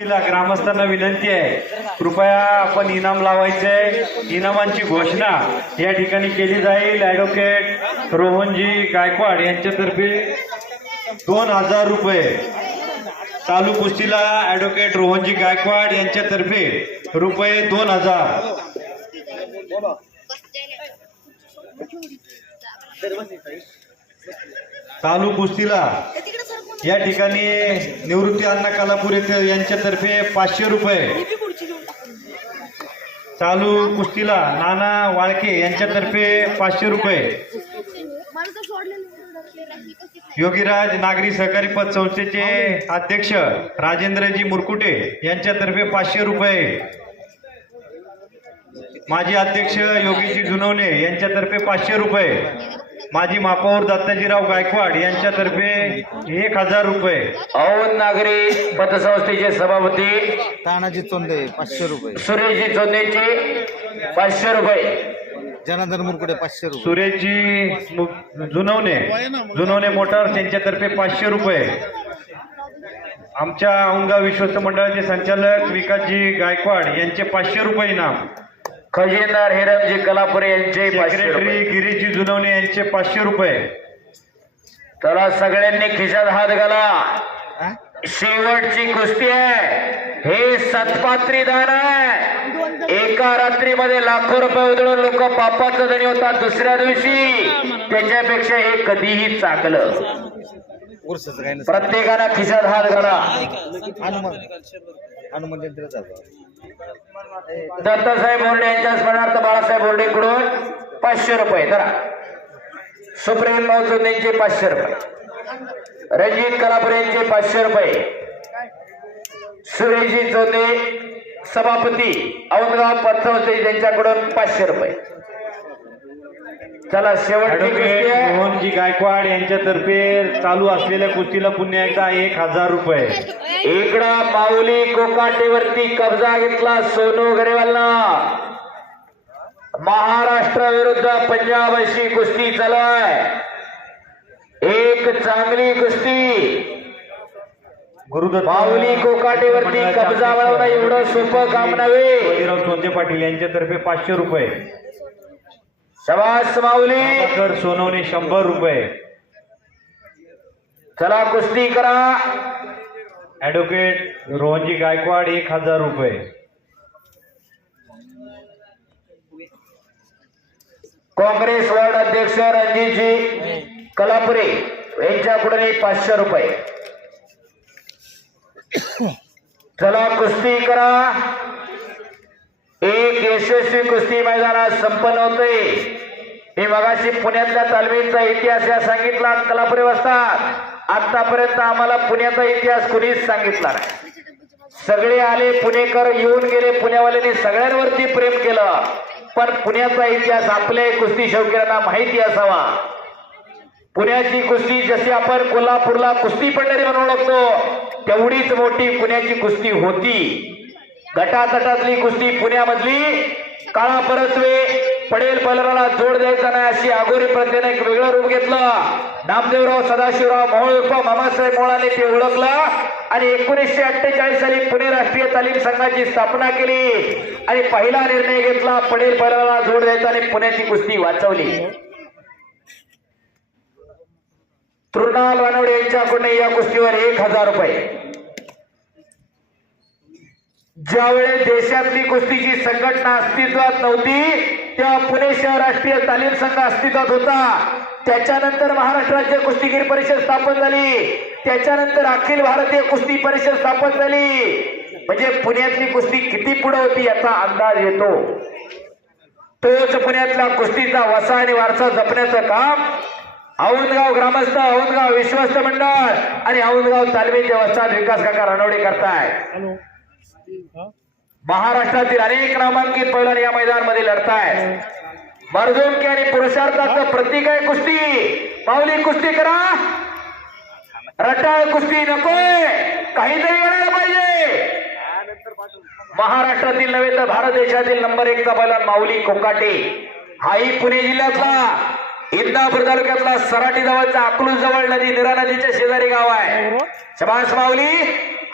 ग्रामस्थांना विनंती आहे. कृपया आपण इनाम लावायचे. इनामांची घोषणा या ठिकाणी केली जाईल. ऍडव्होकेट रोहनजी गायकवाड यांच्यातर्फे दोन हजार रुपये. चालू कुस्तीला ऍडव्होकेट रोहनजी गायकवाड यांच्यातर्फे रुपये दोन हजार. चालू कुस्तीला या ठिकाणी निवृत्ती अण्णा कालापूर येथे यांच्यातर्फे पाचशे रुपये. चालू कुस्तीला नाना वाळके यांच्यातर्फे पाचशे रुपये. योगीराज नागरी सहकारी पत संस्थेचे अध्यक्ष राजेंद्रजी मुरकुटे यांच्यातर्फे पाचशे रुपये. माजी अध्यक्ष योगीजी जुनवणे यांच्यातर्फे पाचशे रुपये. माजी महापौर दत्ताजीराव गायकवाड यांच्यातर्फे एक हजार रुपये. औंध नागरी पतसंस्थेचे सभापती तानाजी चोंदे पाचशे रुपये. सुरेशजी चोंदेचे पाचशे रुपये. जनार्दन मुरकुडे पाचशे रुपये. सुरेशजी मु- जुनवणे जुनवणे मोटार त्यांच्यातर्फे पाचशे रुपये. आमच्या औंगा विश्वस्त मंडळाचे संचालक विकासजी गायकवाड यांचे पाचशे रुपये इनाम. खजिनदार हिरमजी कलापुरे यांचे सेक्रेटरी गिरीशजी जुनवणे यांचे पाचशे रुपये. चला सगळ्यांनी खिशात हात घाला. हा? शेवटची कुस्ती आहे. हे सतपात्री दान आहे. एका रात्रीमध्ये लाखो रुपये उधळून लोक पापाचं धनी होतात दुसऱ्या दिवशी. त्याच्यापेक्षा हे कधीही चांगलं. नसतं. प्रत्येकानं खिशात हात घाला. हनुमान यंत्र दत्तासाहेब बोर्डे यांच्या स्मरणार्थ बाळासाहेब बोर्डेकडून पाचशे रुपये धरा. सुप्रीम महोत्सव पाचशे रुपये. रणजित कलापुरे यांचे पाचशे रुपये. सुरेशजी चौधे सभापती औंधगाव पथवते त्यांच्याकडून पाचशे रुपये. चला शेवटची कुस्ती आहे. मोहनजी गायकवाड यांच्यातर्फे चालू असलेल्या कुस्तीला पुन्हा एकदा एक हजार रुपये इकडं माऊली कोकाटेवरती कब्जा घेतला सोनू गरेवालनं महाराष्ट्र विरुद्ध पंजाब अशी कुस्ती चालू आहे एक चांगली कुस्ती गुरुदत्त माऊली कोकाटेवरती कब्जा मिळवणं एवढं सोपं काम नव्हे सोंदे पाटील यांच्यातर्फे पाचशे रुपये शबास माऊली प्रभाकर सोनवणे शंभर रुपये. चला कुस्ती करा। ऍडव्होकेट रोहनजी गायकवाड एक हजार रुपये. काँग्रेस वार्ड अध्यक्ष रणजितजी कलापुरे यांच्याकडून पाचशे रुपये. चला कुस्ती करा. एक यशस्वी कुस्ती मैदानात संपन्न होते मी मगाशी पुण्यातल्या तालमीचा इतिहास या सांगितला कलापुरे वस्तात आतापर्यंत आम्हाला पुण्याचा इतिहास कुणीच सांगितला नाही. सगळे आले पुणेकर येऊन गेले पुण्यावाल्यांनी सगळ्यांवरती प्रेम केलं. पण पुण्याचा इतिहास आपल्या कुस्ती शौकीरांना माहिती असावा. पुण्याची कुस्ती जशी आपण कोल्हापूरला कुस्ती पंढरी म्हणून ओळखतो तेवढीच मोठी पुण्याची कुस्ती होती. गटातटातली कुस्ती पुण्यामधली. काळा परतवे पडेल पलराला जोड द्यायचा नाही अशी आगोरी प्रत्येने एक वेगळं रूप घेतलं. नामदेवराव सदाशिवराव मोहोळ उर्फ मामासाहेब मोळाने ते ओळखलं आणि एकोणीसशे अठ्ठेचाळीस साली पुणे राष्ट्रीय तालीम संघाची स्थापना केली. आणि पहिला निर्णय घेतला पडेल पलराला जोड द्यायचा आणि पुण्याची कुस्ती वाचवली. तृणाल रानवडे यांच्याकडून या कुस्तीवर एक हजार रुपये. ज्यावेळेस देशातली कुस्तीची संघटना अस्तित्वात नव्हती तेव्हा पुणे शहर राष्ट्रीय तालीम संघ अस्तित्वात होता. त्याच्यानंतर महाराष्ट्र राज्य कुस्तीगीर परिषद स्थापन झाली. त्याच्यानंतर अखिल भारतीय कुस्ती परिषद स्थापन झाली. म्हणजे पुण्यातली कुस्ती किती पुढे होती याचा अंदाज येतो. तोच पुण्यातला कुस्तीचा वसा आणि वारसा जपण्याचं काम औंदगाव ग्रामस्थ औंदगाव विश्वस्त मंडळ आणि औंदगाव तालमीचे वस्ताद विकास काका रणवडे करताय. महाराष्ट्रातील अनेक नामांकित पैलवान या मैदानामध्ये लढताय. मर्जुमकी आणि पुरुषार्थाचं प्रतीक आहे कुस्ती. माऊली कुस्ती करा. रटाळ कुस्ती नकोय काहीतरी येणार पाहिजे. महाराष्ट्रातील नव्हे तर भारत देशातील नंबर एकचा पैलवान माऊली कोकाटे. हाही पुणे जिल्ह्यातला इंदापूर तालुक्यातला सराटी जवळचा अकलूज जवळ नदी निरा नदीच्या शेजारी गाव आहे. शबास माऊली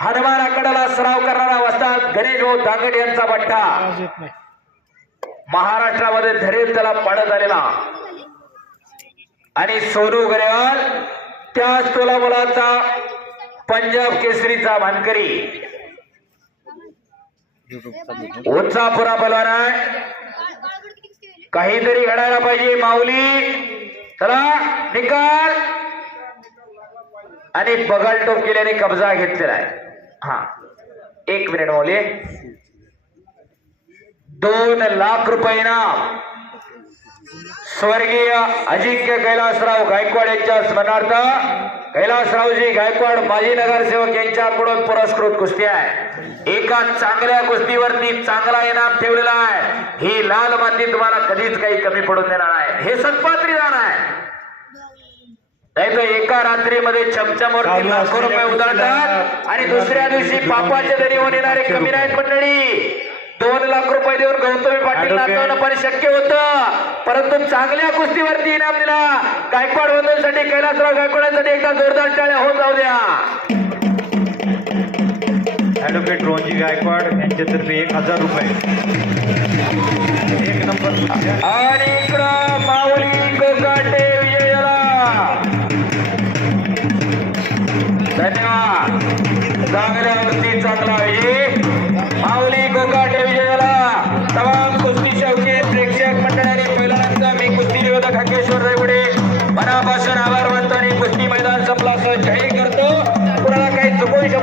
हनुमानाकडला सराव करणारा वस्ताद गणेश भाऊ दांगड यांचा बट्टा. महाराष्ट्रामध्ये धरेल त्याला पाडत आलेला. आणि सोनू गरेवाल त्याच तोला मुलाचा पंजाब केसरीचा चालू उत्साहपुरा बलवान आहे. काहीतरी घडायला पाहिजे माऊली. चला निकाल. आणि बगाल टोप केल्याने कब्जा घेतलेला आहे. हा. एक मिनिट माऊली दोन लाख रुपये इनाम. स्वर्गीय अजिंक्य कैलासराव गायकवाड यांच्या स्मरणार्थ कैलासरावजी गायकवाड माजी नगरसेवक यांच्याकडून पुरस्कृत कुस्ती आहे. एका चांगल्या कुस्तीवरती चांगला इनाम ठेवलेला आहे. ही लाल माती तुम्हाला कधीच काही कमी पडून देणार आहे हे सत्पात्री दान आहे. नाही तर एका रात्रीमध्ये चमचमवरती चालू लाखो रुपये उधळतात आणि दुसऱ्या दिवशी पापाच्या दरी होऊन येणारे कमी नाहीत मंडळी. दोन लाख रुपये देऊन गौतमी पाटील. नाचवणं पण शक्य होतं. परंतु चांगल्या कुस्तीवरती इनाम दिला. गायकवाड बंधूंसाठी कैलासराव गायकवाडांसाठी एकदा जोरदार टाळ्या होत जाऊ द्या. ऍडव्होकेट रोहनजी गायकवाड यांच्यातर्फे एक हजार रुपये. एक नंबर. आणि